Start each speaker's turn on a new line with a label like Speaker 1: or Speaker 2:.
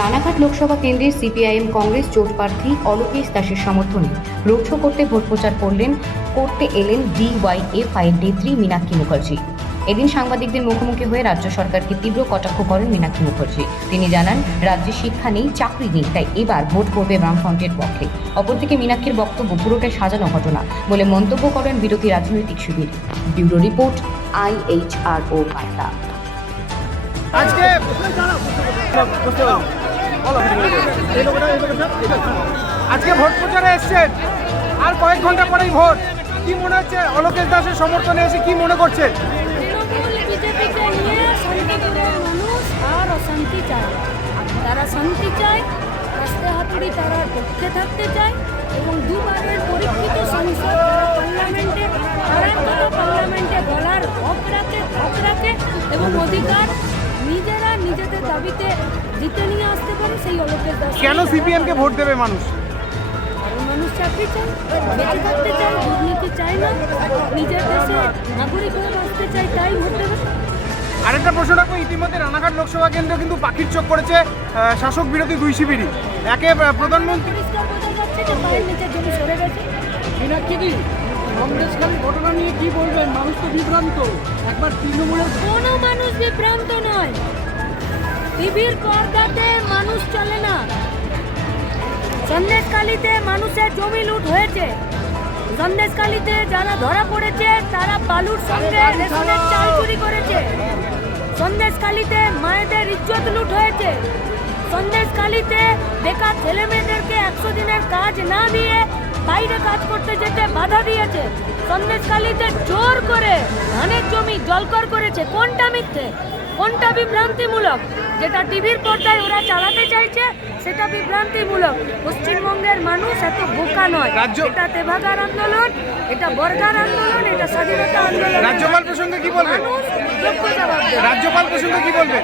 Speaker 1: রানাঘাট লোকসভা কেন্দ্রের সিপিআইএম কংগ্রেস জোট প্রার্থী অলোকেশ দাসের সমর্থনে রোড শো করতে ভোট প্রচার করলেন, করতে এলেন ডিওয়াইএফ আই নেত্রী মীনাক্ষী মুখার্জি। এদিন সাংবাদিকদের মুখোমুখি হয়ে রাজ্য সরকারকে তীব্র কটাক্ষ করেন মীনাক্ষী মুখার্জি। তিনি জানান, রাজ্যে শিক্ষা নেই, চাকরি নেই, তাই এবার ভোট করবে বামফ্রন্টের পক্ষে। অপরদিকে মীনাক্ষীর বক্তব্য পুরোটাই সাজানো ঘটনা বলে মন্তব্য করেন বিরোধী রাজনৈতিক শিবির। ব্যুরো রিপোর্ট, আইএইচআরও বার্তা।
Speaker 2: আজকে আজকে ভোট প্রচারে এসছেন আর কয়েক ঘণ্টা পরেই ভোট কি মনে হচ্ছে অলোকেশ দাসের সমর্থনে এসে কি মনে করছেন
Speaker 3: অশান্তি চায় তারা শান্তি চায় রাস্তে হাতুড়ি তারা পক্ষে থাকতে চায় এবং দুবারের পরীক্ষিত সাংসদ পার্লামেন্টে তারা পার্লামেন্টে গলার হক রাখে হক রাখে এবং অধিকার নিজেরা নিজেদের দাবিতে জিতে নিয়ে আসতে পারে সেই অলোকের দাস
Speaker 2: কেন সিপিএমকে ভোট দেবে মানুষ?
Speaker 3: মানুষ চাকরি চায় বেঁচে থাকতে চায় দুর্নীতি চায় না নিজের দেশে নাগরিক হয়ে বাঁচতে চায় তাই ভোট দেবে।
Speaker 2: আরেকটা প্রশ্ন রাখব ইতিমধ্যে রানাঘাট লোকসভা কেন্দ্র কিন্তু পাখির চোখ করেছে শাসক বিরোধী দুই শিবিরই। একে প্রধানমন্ত্রী
Speaker 4: মীনাক্ষী কংগ্রেসকারী ঘটনা নিয়ে কি বলবেন? মানুষ তো বিভ্রান্ত। একবার তৃণমূলের
Speaker 3: কোনো মানুষ বিভ্রান্ত নয়। টিভির পর্দাতে মানুষ চলে না। সন্দেশকালীতে মানুষের জমি লুট হয়েছে। সন্দেশকালীতে যারা ধরা পড়েছে তারা বালুর সঙ্গে রেশনের চাল চুরি করেছে। সন্দেশকালীতে মায়েদের ইজ্জত লুট হয়েছে। সন্দেশকালীতে বেকার ছেলে মেয়েদেরকে একশো দিনের কাজ না দিয়ে বাইরে কাজ করতে যেতে বাধা দিয়েছে। সন্দেশকালীতে জোর করে ধানের জমি জলকর করেছে। কোনটা মিথ্যে? কোনটা বিভ্রান্তিমূলক? যেটা টিভির পর্দায় ওরা চালাতে চাইছে সেটা বিভ্রান্তিমূলক। পশ্চিমবঙ্গের মানুষ এত বোকা নয়। এটা তেভাগার আন্দোলন এটা বর্গার আন্দোলন এটা স্বাধীনতা আন্দোলন
Speaker 2: রাজ্যপাল প্রসঙ্গে কি বলবেন
Speaker 3: দেবে।
Speaker 2: রাজ্যপাল প্রসঙ্গে কি বলবেন